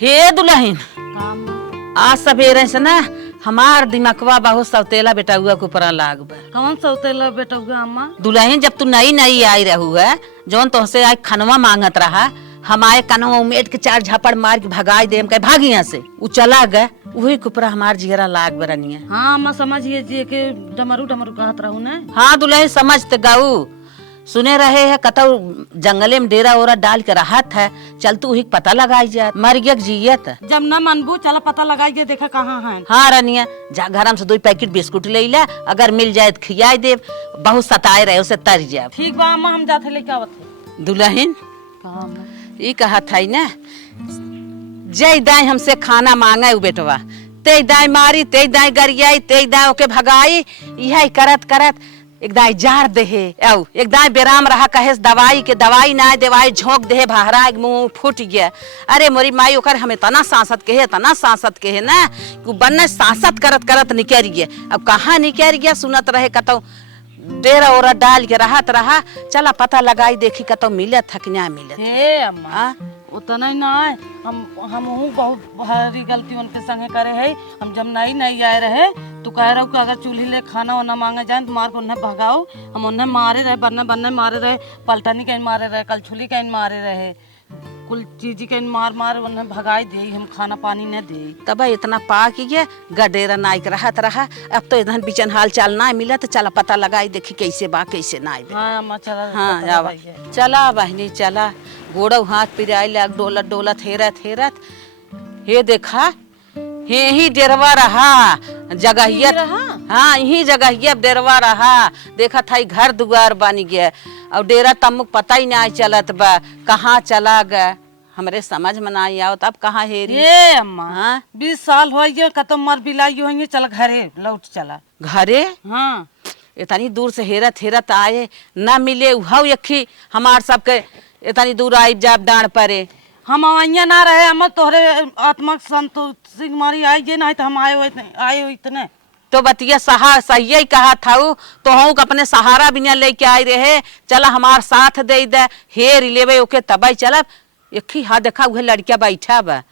हे दुल्हन, आज सवेरे से ना हमार दिमागवा बहुत सौतेला बेटुआ के ऊपर लाग बा। कौन सौतेला बेटुआ अम्मा? दुल्हन जब तू नई नई आई रहू है, जौन तुमसे आज खनवा मांगत रहा, हमारे कनवा उमेट के 4 झापड़ मार के भगाई देम के भागी यहाँ से। उ चला गए, वही के ऊपर हमार जिगरा लाग बरनिया। हाँ अम्मा समझिए जी के डमरू डमरू कहत रहू ने। हाँ दुल्हन समझते गाऊ, सुने रहे है कतौ जंगले में डेरा ओरा डाल के राहत है, चल तू ही पता लगाई जा, मर गया जियत। जब न मनबू चला पता लगाई के देखा कहाँ है। हाँ रनिया, जा घर से 2 पैकेट बिस्कुट ले ला, अगर मिल जाए तो खियाई दे, बहुत सताए रहे उसे तर जाए। ठीक बा अम्मा, हम जाते लेके आवत है। दुल्हन ये कहा था ना, जय दाई हमसे खाना मांगा बेटवा, ते दाई मारी, ते दाई गरियाई, ते दाई ओके भगाई, यही करत करत एक दाई जार देहे, एक दाई बेराम रहा कहे दवाई के दवाई ना देवाई झोंक देहे, बहरा मुंह फूट गया। अरे मोरी माई ओकर हमें तना सांसत के है, तना सांसत के है ना, बन्ने सांसत करत करत निकल गया। अब कहाँ निकल गया, सुनत रहे कतो डेरा ओरा डाल के रहत रहा, चला पता लगाई देखी कतो मिलत है कि ना मिलत। हे अम्मा उतना ही ना है, हम बहुत भारी गलती उनके संगे करे है। हम जब नई नई आए रहे तो कह रहा हूँ कि अगर चूल्ही ले खाना वाना मांगे जाए तो मार को उन्हें भगाओ। हम उन्हें मारे रहे, बन्ने बन्ने मारे रहे, पलटनी कहीं मारे रहे, कलछुली कहीं मारे रहे, कुल चीज कहीं मार मार उन्हें भगाई दे, हम खाना पानी न दे। तब इतना पाक गया, गडेरा नाइक रहत रहा। अब तो इधर बिचन हाल चाल ना मिला, तो चला पता लगाई देखी कैसे बा कैसे ना। हाँ अम्मा चला। हाँ चला बहनी चला, गोड़ो हाथ पिराई लग डोलत डोलत हेरत हेरत, हे देखा हे ही डेरवा रहा जगहिया। हाँ यही जगहिया डेरवा रहा, देखा था घर दुआर बन गया। और डेरा तमुक पता ही नहीं चलत बा कहाँ चला गया, हमरे समझ में ना आओ तब कहाँ हेरी। ये अम्मा हाँ 20 साल हो गए, कतो मर बिलाई होंगे, चल घरे लौट चला। घरे? हाँ इतनी दूर से हेरत हेरत आए, ना मिले उहाऊ यखी हमार सबके इतनी दूर आई जाब डांड परे। हम अवैया ना रहे अम्मा, तोहरे आत्मा संतोष सिंह मारी आई जे नहीं तो हम आए हो इतने। तो बतिया सही ही कहा था, तो हूँ अपने सहारा बिना लेके आई रहे, चला हमार साथ दे दे, हेर लेवे ओके तब चलब। एक ही हाँ देखा वही लड़किया बैठा बा,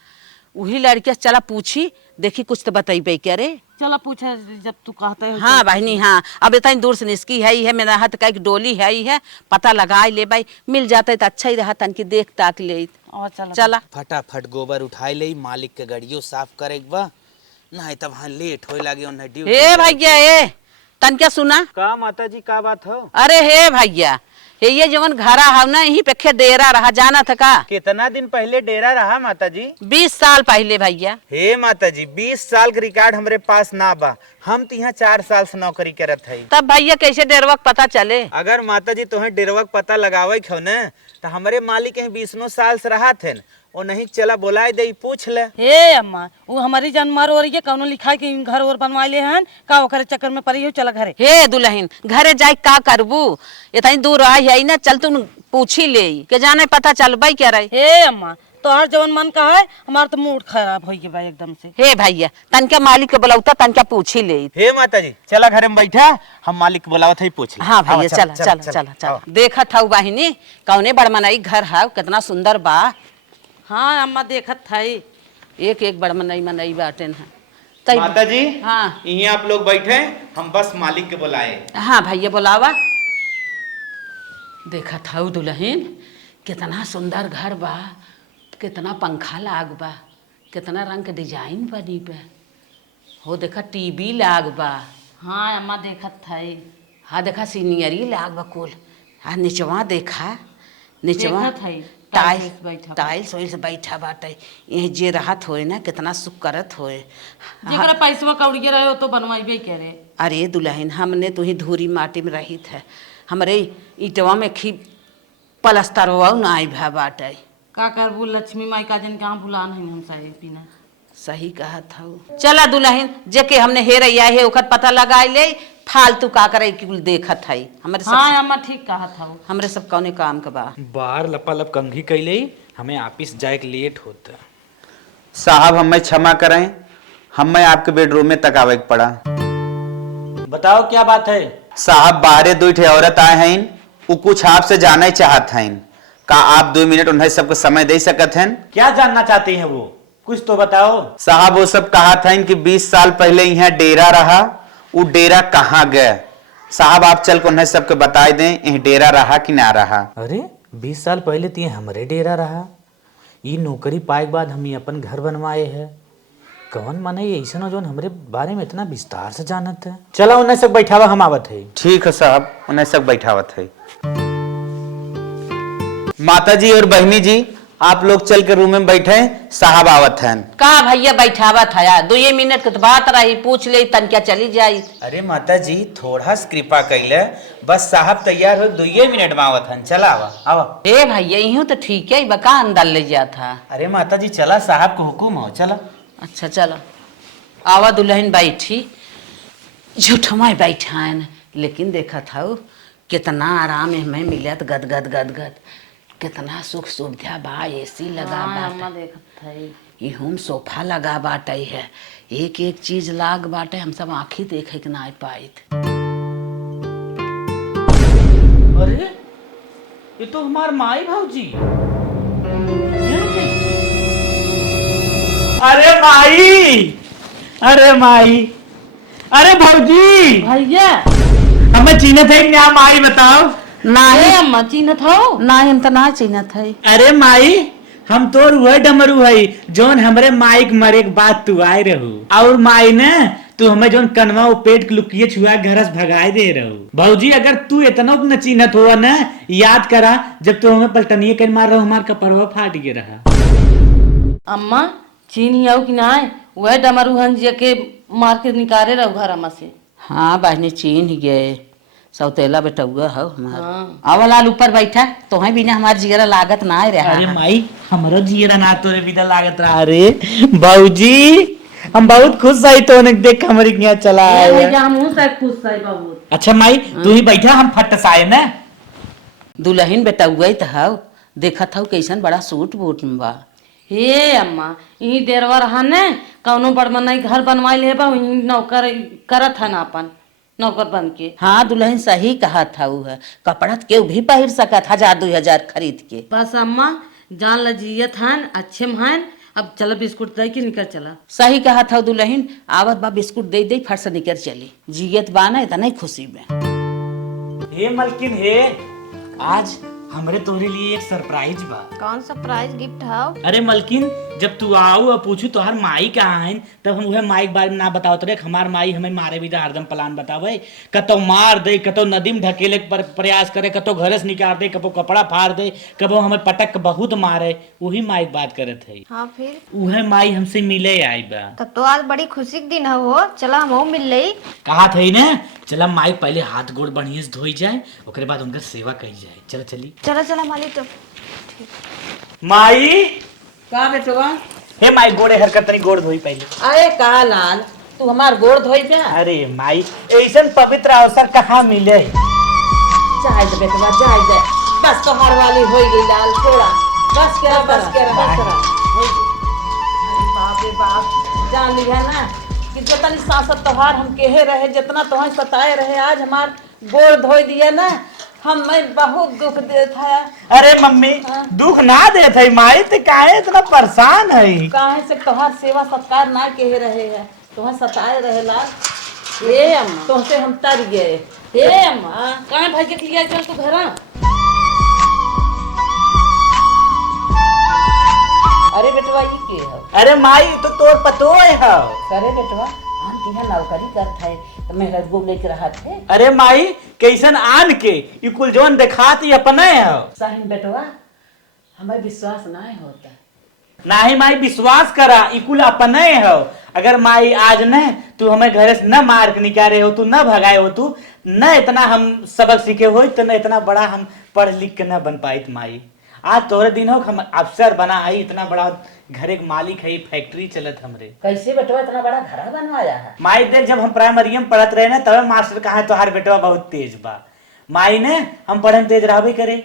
वही लड़किया चला पूछी देखी कुछ तो बतेबे क्या रे। चला पूछा जब तू कहता है। हाँ बहनी हाँ, अब इतनी दूर से निस्की है ही है, मेरा हाथ का डोली है ही है, पता लगाई ले भाई, मिल जाता है तो अच्छा ही रहा, तन की देख ताक ले। चला फटाफट गोबर उठाई ले, मालिक के गड़ियों साफ करे बा, नहीं तब वहाँ लेट होए लागे उन्हें ड्यूटी। हे भैया ए तन क्या सुना का माता जी का बात हो? अरे हे भैया ये जवन घरा है ना, यही पे डेरा रहा, जाना था का? कितना दिन पहले डेरा रहा माता जी? 20 साल पहले भैया। हे माता जी 20 साल का रिकॉर्ड हमरे पास ना बा, हम तो यहाँ 4 साल से नौकरी करत है। तब भैया कैसे डेरवा पता चले? अगर माता जी तुम्हें डेरवा पता लगावे खो न, तो हमारे मालिक यहाँ 20 साल से रहा थे, वो नहीं चला बोलाए दे पूछ ले। हे अम्मा वो हमारी जनमार हो रही है, कौनो लिखा कि घर और बनवाए ले हन का, ओकरे चक्कर में पड़ी हो, चला घरे। हे दुल्हन घरे जाए का करबू, इतनी दूर आई है ना, चल तू पूछी ले के जाने पता चल भाई क्या रहे। हे अम्मा तो हर जवन मन का है, हमारा तो मूड खराब हो गया एकदम से। हे भैया तन क्या मालिक के बुलाऊता, तन क्या पूछी ले। हे माता जी चला घर में बैठा, हम मालिक को बुलावत है पूछ ले। हाँ भैया चला चला चला चला। देखा था बहिनी कौने बड़मनाई घर है, कितना सुंदर बा। हाँ अम्मा देखत था, एक एक बड़मनाई मनई बाटेन है। माता जी हाँ यहीं आप लोग बैठे, हम बस मालिक के बुलाए। हाँ भैया बुलावा। देखा था दुल्हन कितना सुंदर घर बा, कितना पंखा लाग बा, कितना रंग के डिजाइन बनी बा, हो देखा टीवी लाग बा। हाँ अम्मा देखत था। हाँ देखा सीनियरी लाग बा कुल। हाँ निचवा देखा, निचवा टाइल्स से बैठा बाटे, ये जे राहत होए ना कितना सुख करत होए। जेकरा पैसवा कौड़िए रहे हो तो बनवाइबे करे। अरे दुल्हन हमने तो ही धूरी माटी में रही थे, हमरे ईटवा में खी पलस्तर हुआ ना आई भा बाटे। का करबू लक्ष्मी माई का जन कहाँ भुला नहीं हम साहे पीना। सही कहा था। चला दुल्हन जेके हमने हेर है ओखर पता लगाई ले, फालतू का करे कि देखत है हमरे सब। हाँ अम्मा ठीक कहा था, हमरे सब कौने काम का बा। बाहर लपालप कंघी कैले, हमें ऑफिस जाए के लेट होता। साहब हमें क्षमा करें, हमें आपके बेडरूम में तक आवे पड़ा। बताओ क्या बात है? साहब बाहरे 2 ठे औरत आए हैं, वो कुछ आपसे जानना ही चाहत हैं, का आप 2 मिनट उन्हें सबको समय दे सकत हैं? क्या जानना चाहती हैं वो? कुछ तो बताओ। साहब वो सब कहा था कि 20 साल पहले यहाँ डेरा रहा, वो डेरा कहाँ गया? साहब आप चल को उन्हें सबके बताए दें यह डेरा रहा कि ना रहा। अरे 20 साल पहले तो ये हमरे डेरा रहा। ये नौकरी पाए के बाद हम ये अपन घर बनवाए है। कौन माने ये ऐसा ना जो हमरे बारे में इतना विस्तार से जानत है। चला उन्हें सब बैठावा, हम आवत है। ठीक है साहब, उन्हें सब बैठावत है। माता जी और बहनी जी आप लोग चल के रूम में बैठे, साहब आवत हैं। का भैया बैठावा था यार, 2 मिनट के तो बात रही, पूछ ले तन क्या चली जाई। अरे माता जी थोड़ा कृपा कैले, बस साहब तैयार हो 2 मिनट में आवत हैं। चला आवा आवा। ए भैया यूं तो ठीक है, बका अंदर ले जा था। अरे माता जी चला, साहब को हुकुम हो, चला। अच्छा चलो आवा दुल्हन बैठी, झूठमा बैठा है, लेकिन देखा था कितना आराम है हमें मिलत, गद गद गद गद, कितना सुख सुविधा बा, एसी लगा बाटे, ये होम सोफा लगा बाटे है, एक एक चीज लाग बाटे, हम सब आँखी देखे के ना पाइत। अरे ये तो हमार माई भाऊजी। अरे माई, अरे माई, अरे भाऊजी भैया हमें चीनत है क्या? माई बताओ। नहीं अम्मा चिन्हत हो? नहीं हम तो ना चिन्हत है। अरे माई हम तो वह डमरू है जोन हमरे माइक मरे के बाद तू आए रहू, और माई ने तू हमें जोन कनवा वो पेट के लुकिए छुआ घरस भगाए दे रहू। भाऊजी अगर तू इतना न चिन्हत हुआ न, याद करा जब तू हमें पलटनिए कर मार रहा, हमार कपड़वा फाट गया रहा। अम्मा चीनी आओ कि ना, वह डमरू हन के मार के निकाले रहो घर अम्मा से। हाँ बहनी चीन ही गए, सौतेला बेटुआ हो हमारा। हाँ। आवलाल ऊपर बैठा, तो है बिना हमार जिगरा लागत ना है रहा। अरे माई हमारा जीरा ना तोरे बिना लागत रहा। अरे भाऊजी हम बहुत खुश है तो देख हमारी यहाँ चला है। भैया हम खुश है बहुत। अच्छा माई तू ही बैठा, हम फट साए ना। दुल्हन बेटुआ तो हो, देखा था कैसन बड़ा सूट बूट में बा। हे अम्मा यही देरवा रहा ने कौनो बड़ बनाई घर बनवाई ले बा, वही नौकर करत है ना अपन नौकर बन के। हाँ दुल्हन सही कहा था, वो है कपड़ा तो केहू भी पहिर सकत, 1000-2000 खरीद के। बस अम्मा जान लजियत हन, अच्छे में हन, अब चलो बिस्कुट दे के निकल चला। सही कहा था दुल्हन, आवत बा बिस्कुट दे दे फट से निकल चली, जियत बा ना इतना खुशी में। हे मलकिन हे, आज हमरे तोरे लिए एक सरप्राइज बा। कौन सरप्राइज गिफ्ट है? अरे मलकिन जब तू आओ और पूछू तोहर माई कहाँ है, तब हम वह माई के बारे में ना बताओ रे। हमार माई हमें मारे भी हरदम प्लान बतावे, कतो मार दे, कतो नदी में ढकेले के प्रयास करे, कतो घर से निकाल दे, कबो कपड़ा फाड़ दे, कबो हमें पटक के बहुत मारे। वही माई की बात करत है। हाँ फिर वह माई हमसे मिले आई बा। तब तो आज बड़ी खुशी के दिन है वो, चला हम मिल रही। कहा थे ना, चला माई पहले हाथ गोड़ बढ़िया से धोई जाए, ओकरे बाद उनका सेवा कही जाए। चलो चली। चला चला मालिक। तो माई का बेटवा? हे माई गोड़े हरकत नहीं, गोड़ धोई पहले। अरे का लाल तू हमार गोड़ धोई जा। अरे माई ऐसन पवित्र अवसर कहाँ मिले? चाहे दे बेटवा चाहे दे, बस तोहार वाली हो गई लाल, थोड़ा बस करा बस करा बस करा हो गई। अरे बाप रे बाप, जान लिया ना कि जितनी सांसत तोहार हम केहे रहे, जितना तोहार सताए रहे, आज हमार गोड़ धोई दिया ना, हमें बहुत दुख देता है। अरे मम्मी दुख ना दे थे माई, तो काहे इतना परेशान है? काहे से तोहार सेवा सत्कार ना कहे रहे हैं, तोहार सताए रहे लाल। हे अम्मा, तुमसे हम तर गए। हे अम्मा कहाँ भाई के लिया चल तू घरा। अरे बेटवा ये के है? अरे माई तो तोर पतो है। करे बेटवा हम तिहा नौकरी करत है, तो मैं लड़को लेके रहा थे। अरे माई कैसन आन के ये कुल जोन दिखात ही अपने है। सही बेटवा हमें विश्वास ना होता। नाही माई विश्वास करा, ये कुल अपने है। अगर माई आज न तू हमें घर से न मार के निकाले हो, तू न भगाए हो, तू न इतना हम सबक सीखे हो, तो न इतना बड़ा हम पढ़ लिख के न बन पाई। माई आज तोहरे दिन हो हम अफसर बना आई, इतना बड़ा घर एक मालिक है, फैक्ट्री चलत हमरे। कैसे बेटवा इतना बड़ा घर बनवाया है? माई देख जब हम प्राइमरी में पढ़त रहे ना, तब मास्टर कहा तोहार बेटवा बहुत तेज बा। माई ने हम पढ़न तेज रहबे करे,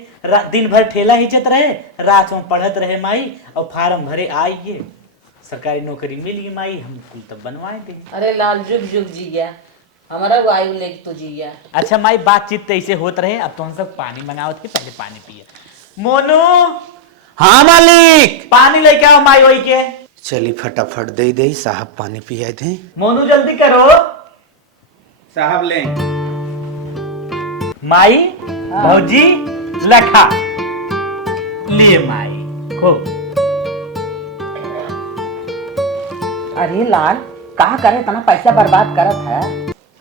दिन भर ठेला हिचत रहे, रात में पढ़त रहे माई, और फार्म भरे आइए, सरकारी नौकरी मिल गई माई, हम कुल तब बनवाए थे। अरे लाल जुग जुग जी गया, हमारा वायु ले तो जी गया। अच्छा माई बातचीत तो ऐसे होत रहे, अब तो हम सब पानी मंगाओ थे, पहले पानी पिए। मोनू हाँ मालिक। पानी लेके आओ माई वही के। चली फटाफट दे दे साहब पानी पिया दे। मोनू जल्दी करो। साहब ले। माई भौजी लखा लिए माई खो। अरे लाल कहा करे इतना पैसा बर्बाद करत है?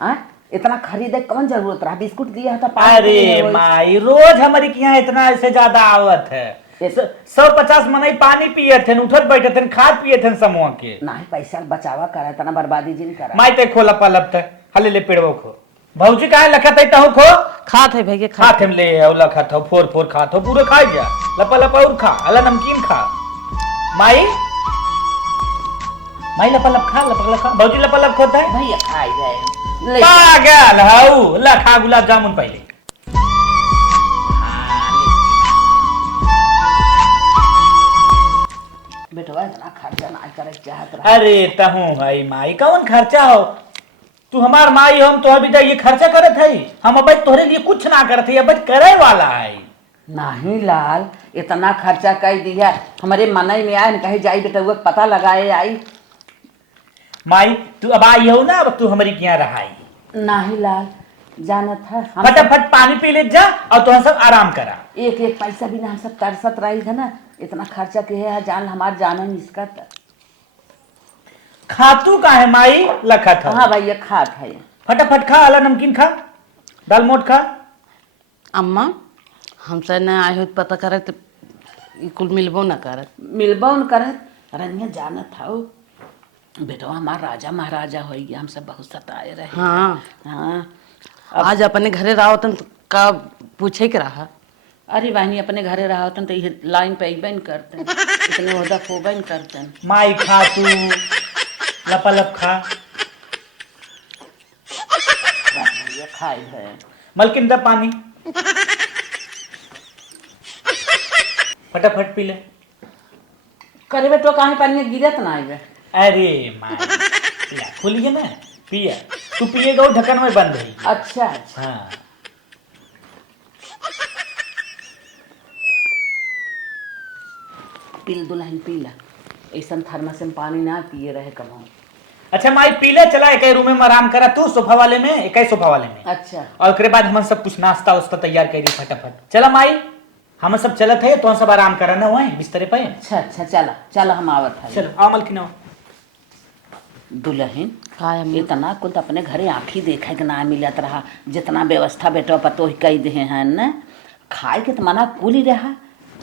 हाँ? इतना खरीदे कौन जरूरत रहा? बिस्कुट दिया था अरे माई रोज हमारी यहाँ इतना ऐसे ज्यादा आवत है। 150 मनई पानी पिए थे, उठत बैठे थे, खाद पिए थे समूह के। नहीं पैसा बचावा करा इतना बर्बादी जिन करा। माई ते खोला पलप थे हले ले पेड़वो खो। भौजी काहे लखत है तहु खो? खात है भैया खात हम ले औ लखत हो फोर फोर खात हो पूरे खा जा लपा लपा और खा अला नमकीन खा। माई माई लपा लप खा लपा लप खा। भौजी लपा लप खोता है भैया खाई गए पागल हऊ लखा गुलाब जामुन पहले। बेटवा इतना खर्चा ना करे चाहत रहा। अरे तहु भाई माई कौन खर्चा हो? तू हमार माई हम तो अभी ये खर्चा करत है। हम अब तोहरे लिए कुछ ना करत है, अब करे वाला है। नहीं लाल इतना खर्चा कर दिया हमारे मनई में आए कहे जाई बेटवा पता लगाए आई। माई तू अब आई हो ना, अब तू हमारी क्या रहाई। नहीं लाल जाना था हम फटाफट पानी पी ले जा और तुम सब आराम करा। एक एक पैसा भी ना हम सब तरसत रही है ना। इतना खर्चा के है जान हमार जाना निष्का। खातू का है माई लखा था। हाँ भैया खात है। फटाफट खा अला नमकीन खा दाल मोट खा। अम्मा हमसे न आए हो पता करे तो कुल मिलबो न करत। मिलबो न करत रनिया जाना था बेटवा हमार राजा महाराजा हो गया। हम सब बहुत सताए रहे। हाँ हाँ आज अपने घरे रहो तो का पूछे के रहा। अरे बहनी अपने घरे रहा होतन तो ये लाइन पे अबन करते इतने होदा फोबन करते। माई खा तू लपा लप खा। ये खाई है मलकिन दा पानी फटाफट पी ले। करे बेटो कहीं पानी गिरत ना आवे। अरे माई पिया खुलिए ना पिया तू पिएगा वो ढक्कन में बंद है। अच्छा अच्छा हाँ पील दुल्हन पीला ऐसा थर्मस में पानी ना पिए रहे कमाओ। अच्छा माई पीले चला एक रूम में आराम करा तू सोफा वाले में एक सोफा वाले में। अच्छा और उसके बाद हम सब कुछ नाश्ता उस्ता तैयार करी फटाफट। चला माई हम सब चलत है तो सब आराम करा ना वहीं बिस्तर पे। अच्छा अच्छा चला चला हम आवत है। चलो आओ मलकिन आओ। दुल्हन का इतना कुल तो अपने घरे आँखी देखे के ना मिलत रहा। जितना व्यवस्था बेटो पतो ही कही दे हैं न खाए के तो मना कुल ही रहा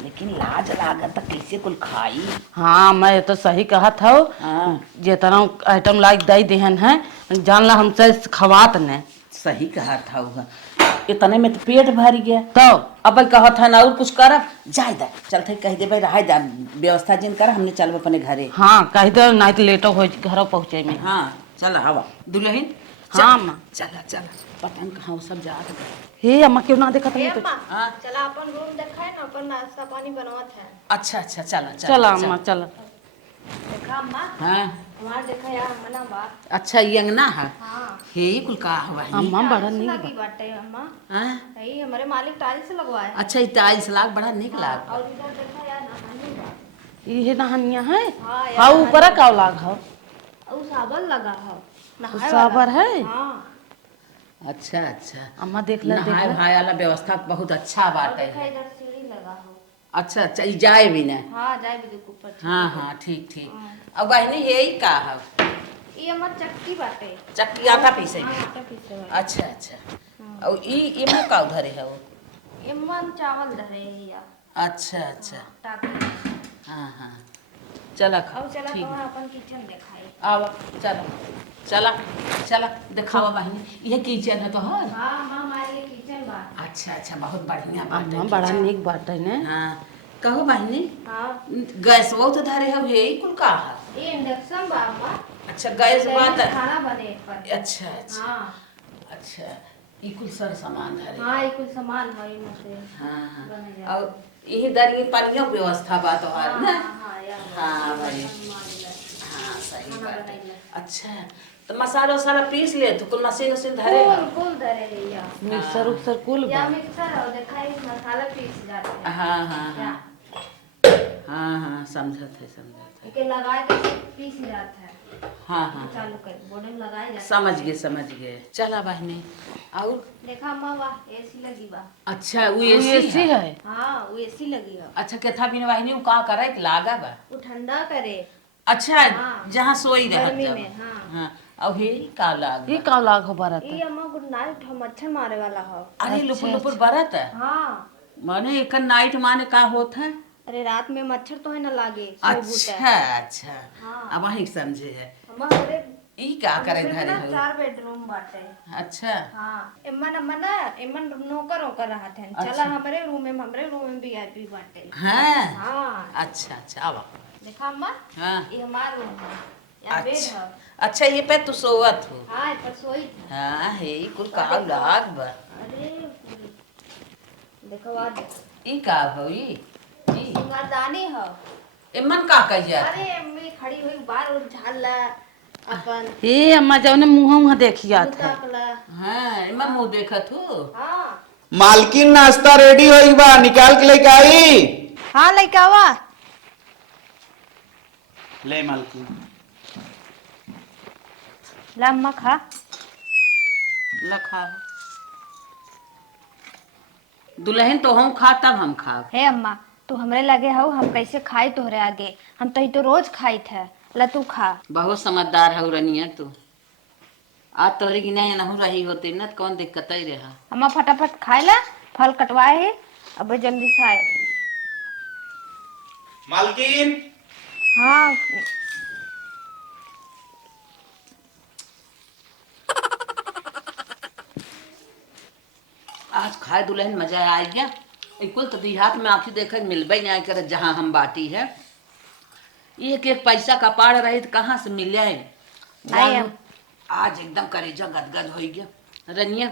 लेकिन लाज लागत तो कैसे कुल खाई। हाँ मैं तो सही कहा था। हाँ जितना आइटम लाइक दई देहन है जान ला हमसे खवात ने। सही कहा था वह इतने में तो पेट भर गया। तो अब कहा था ना और कुछ कर जाए दा चलते कह दे भाई रहा व्यवस्था जिन कर हमने चल अपने घरे। हाँ कही तो नहीं तो लेटो हो घर पहुँचे में। हाँ चला हवा दुल्हन। हाँ अम्मा चला चला पता नहीं कहाँ वो सब जा रहे। हे अम्मा क्यों ना देखा था तो। हाँ चला अपन रूम देखा है ना अपन नाश्ता पानी बनवत है। अच्छा अच्छा चला चला अम्मा चला। देखा अम्मा हाँ हमार देखा यार अंगना बा। अच्छा ये अंगना है। हाँ हे कुल का हुआ है। अम्मा बड़ा टाइल्स नहीं लगी बाटे अम्मा। हाँ? यही हमारे मालिक टाइल्स लगवाए। अच्छा ये टाइल्स लाग बड़ा निक लाग। और इधर देखा यार नहानी बा। ये नहानिया है। हाँ यार हाँ ऊपर का लाग हो और साबन लगा है नहाए साबर वाला। है। हाँ अच्छा अच्छा अम्मा देख ले नहाए भाई वाला व्यवस्था बहुत अच्छा और बात देखा है। इधर सीढ़ी लगा हो। अच्छा अच्छा ये जाए भी ना। हाँ जाए भी देखो ऊपर। हाँ हाँ ठीक ठीक। अब बहनी यही का है ये हमार चक्की बाटे। चक्की आटा पीसे। हाँ आटा पीसे वाला। अच्छा अच्छा और ये मुँह का उधर है वो। ये मन चावल धरे या अच्छा अच्छा टाकी। हाँ हाँ चला खा अब चला ठीक तो अपन किचन दिखाई। आवा चला चला चला दिखावा बहनी ये किचन है तो है। हाँ माँ हमारे किचन बा। अच्छा अच्छा बहुत बढ़िया बात अम्मा है बड़ा किचन। निक बात है ने। हाँ कहो बहनी हाँ गैस वो तो धरे है यही कुल का है। ये इंडक्शन बा अम्मा। अच्छा गैस बात इसमें खाना बने पर। अच्छा अच्छा हाँ अच्छा ये कुल सर सामान धरे। हाँ ये कुछ सामान है इनमें से। हाँ हाँ बने जाए। और यही दरी पानियों व्यवस्था बात है हाँ ना। हाँ यार हाँ भाई मालिक। हाँ सही खाना बात है। बनाइले। अच्छा तो मसाला वसाला पीस ले तो कुल मशीन उसीन धरे कुल कुल धरे है या। मिक्सर उक्सर कुल बा। या मिक्सर और देखा ये मसाला पीस जाते हैं। हाँ हाँ या। हाँ हाँ हाँ समझत है समझत है। के लगाए के पीस जाता है। हाँ हाँ चालू कर बोर्ड में लगाए जाता समझ गए चला बहनी। और देखा अम्मा वाह एसी लगी बा। अच्छा वो एसी एसी है। है। हाँ वो एसी लगी है। अच्छा केथा बिन बहनी वो का करे कि लागा बा। वो ठंडा करे अच्छा हाँ। जहाँ सोई रह गर्मी में, हाँ। हाँ अब हे का लाग ये बा। का लाग हो बरत ये अम्मा गुड नाइट हम मच्छर मारे वाला हो। अरे लुपुर लुपुर बरत है हाँ माने एक नाइट माने का होत है। अरे रात में मच्छर तो है ना लागे सोए बूते। अच्छा हाँ। अब वही समझे है अम्मा अरे ई का करे फिर धरे ना हो। 4 बेडरूम बाटे। अच्छा हाँ इमन अम्मा ना इमन नौकर होकर रहा थे चला हमारे रूम में वीआईपी बाटे। हाँ हाँ अच्छा अब देखा अम्मा हाँ ये हमारा रूम है यहाँ बेड अच्छा है। अच्छा ये पे तू सोवत हो। हाँ पर सोई थी। हाँ हे कुल का लाग बा। अरे देखो आज ई का हो ई सिंगारदानी हो। एमन का कहिया अरे मैं खड़ी हुई बाहर और झाला अपन ए अम्मा जौने मुंह देखिया था ताकला। हाँ एमन मुंह देखत हो। हाँ मालकिन नाश्ता रेडी होई बा निकाल के लेके आई। हाँ लड़का वा ले मालकिन लम्मा खा। लखा दुल्हन तो हम खा तब हम खा। हे अम्मा तू हमरे लगे हो हम कैसे खाई तोहरे आगे हम तो रोज खाई थे ला तू खा। बहुत समझदार है रनिया तू। आज तोहरी की नहीं नहु रही होती न कौन दिक्कत ही रहा। अम्मा फटाफट खाए ला फल कटवाए है अब जल्दी से आए। मालकिन हाँ आज खाए दुल्हन मजा आ गया। इकुल तो देहात में आखिर देखे मिलबे नहीं करे जहाँ हम बाटी है। एक एक पैसा का पाड़ रहे तो कहाँ से मिल जाए। नहीं हम आज एकदम करेजा गदगद हो गया। रनिया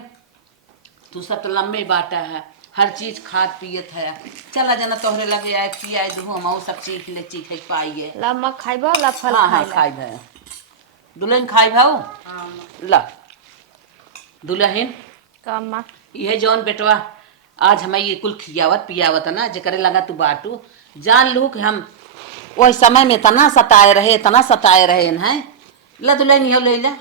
तू सब तो लंबे बाटा है हर चीज खाद पियत है। चला जना तोहरे लगे आए पियाए दू हम सब चीख ले चीखे पाइए। ला अम्मा खाइबो ला फल हाँ हाँ खाए ला। खाई भाई दुल्हन खाई भाऊ ला दुल्हन का अम्मा यह जौन बेटवा आज हमें ये कुल खियावत पियावत ना जे करे लगा तू बाटू जान लू कि हम वही समय में तना सताए रहे हैं। ला दुल्हन यो ले ला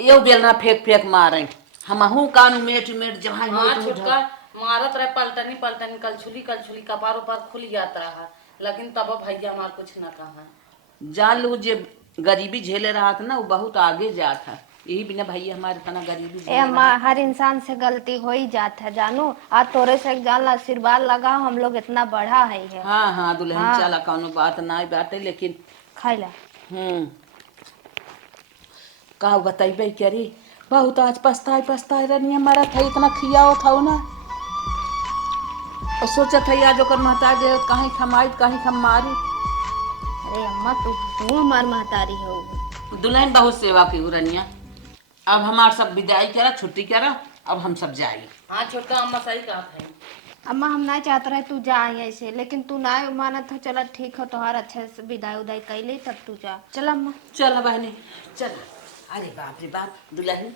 यो बेलना फेंक फेंक मारे हमहू कानू मेट जहाँ हाँ छोटका मारत रहे पलटनी कलछुली कपार उपार खुल जाता रहा लेकिन तब भैया हमार कुछ न कहा। जान लू जे गरीबी झेले रहा था ना वो बहुत आगे जाता है। यही बिना भैया हमारे तना गरीबी ए झेले अम्मा रहा। हर इंसान से गलती हो ही जाता है जानू आज तोरे से एक जान आशीर्वाद लगा हम लोग इतना बढ़ा है। हाँ हाँ दुल्हन हाँ। चला कौनो बात ना बात है लेकिन खाई ला। का बताइबे करी बहुत आज पछताए रनिया मरा था इतना खियाओ था ना और सोचा था आज ओकर महता दे कहीं खमाई कहीं खम मारी। अरे अम्मा तू हमार महतारी हो। दुल्हन बहुत सेवा की हो रनिया। अब हमार सब विदाई करा छुट्टी करा अब हम सब जाए। हाँ छोटका अम्मा सही कहा था। अम्मा हम नहीं चाहते रहे तू जा ऐसे लेकिन तू ना मानत हो। चला ठीक हो तोहार अच्छे से विदाई उदाई कैले तब तू जा। चल अम्मा चल बहनी चल। अरे बाप रे बाप दुल्हन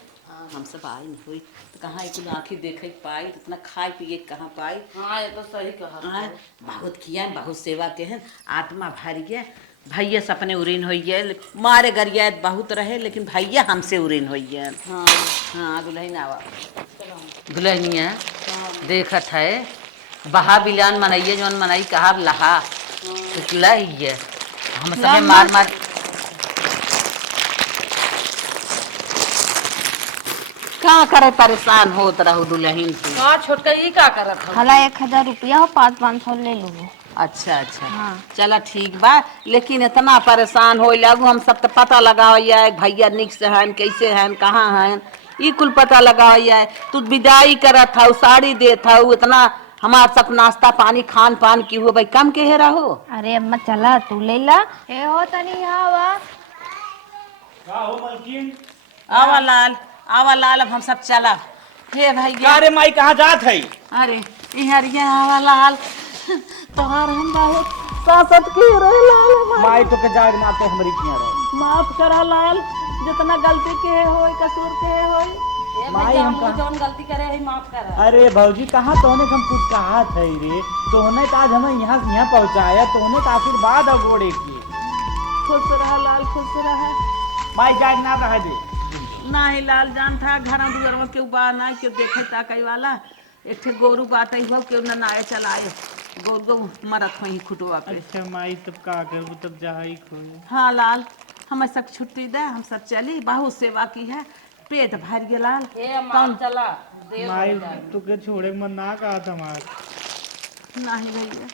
हम सब आई नहीं हुई तो कहाँ एक आँखी देखे पाई इतना खाए पिए कहाँ पाई। हाँ ये तो सही कहा। हाँ, बहुत किया बहुत सेवा के हैं आत्मा भर गया। भैया से अपने उरीन हो गए मारे गरिया बहुत रहे लेकिन भैया हमसे उरीन हो गए। हाँ हाँ दुल्हन आवा दुल्हनिया देखत है बहा बिलान मनाइए जौन मनाई कहा लहा निकला ही है हम सब मार मार क्या करे परेशान होत रहो दुल्हन से। हाँ छोटका ये क्या कर रहा था। हला 1000 रुपया हो 500 ले लू। अच्छा अच्छा हाँ। चला ठीक बा लेकिन इतना परेशान हो लागू हम सब तो पता लगाओ भैया निक से हैं कैसे हैं कहाँ हैं ई कुल पता लगाओ तू विदाई करत था साड़ी दे था इतना हमार सब नाश्ता पानी खान पान की हुआ भाई कम के रहो। अरे अम्मा चला तू ले ला। ए हो तनी आवा आवा लाल अब हम सब चला। हे भैया अरे माई कहाँ जात है? अरे इहरिया आवा लाल तोहार हम बहुत सासत की रे लाल माई तो के जाग मारते हमारी किया रहे। माफ करा लाल जितना गलती के होई कसूर के होई माई हम कहाँ जौन गलती करे है माफ कर। अरे भौजी कहाँ तोहने हम कुछ कहा थे रे, तोहने तो आज हमें यहाँ से यहाँ पहुँचाया, तोहने का आशीर्वाद है गोड़े की। खुश रह लाल, खुश रह। माई जाग ना रह दे। नाही लाल जान था घर दुआर के बा ना के देखे ताकई वाला एक ठे गोरू बात ही हो के न नाए चलाए गोर गो मरत होई खुटवा पे। अच्छा माई तब का करबू, तब जाई खोई। हाँ लाल हमें सब छुट्टी दे, हम सब चली, बहुत सेवा की है, पेट भर गया लाल। कौन चला माई तू के छोड़े मन ना कहा था मार। नहीं भैया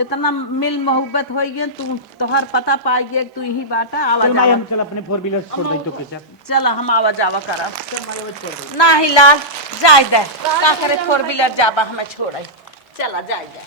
इतना मिल मोहब्बत हो गई, तू तोहर पता पाई गया तू यही बाटा आवा चल माई जावा। हम चल अपने 4 व्हीलर छोड़ दई तो के चल। चला हम आवा जावा करब। नहीं लाल जाय दे का करे 4 व्हीलर जाबा हमें छोड़े। चला जाय दे।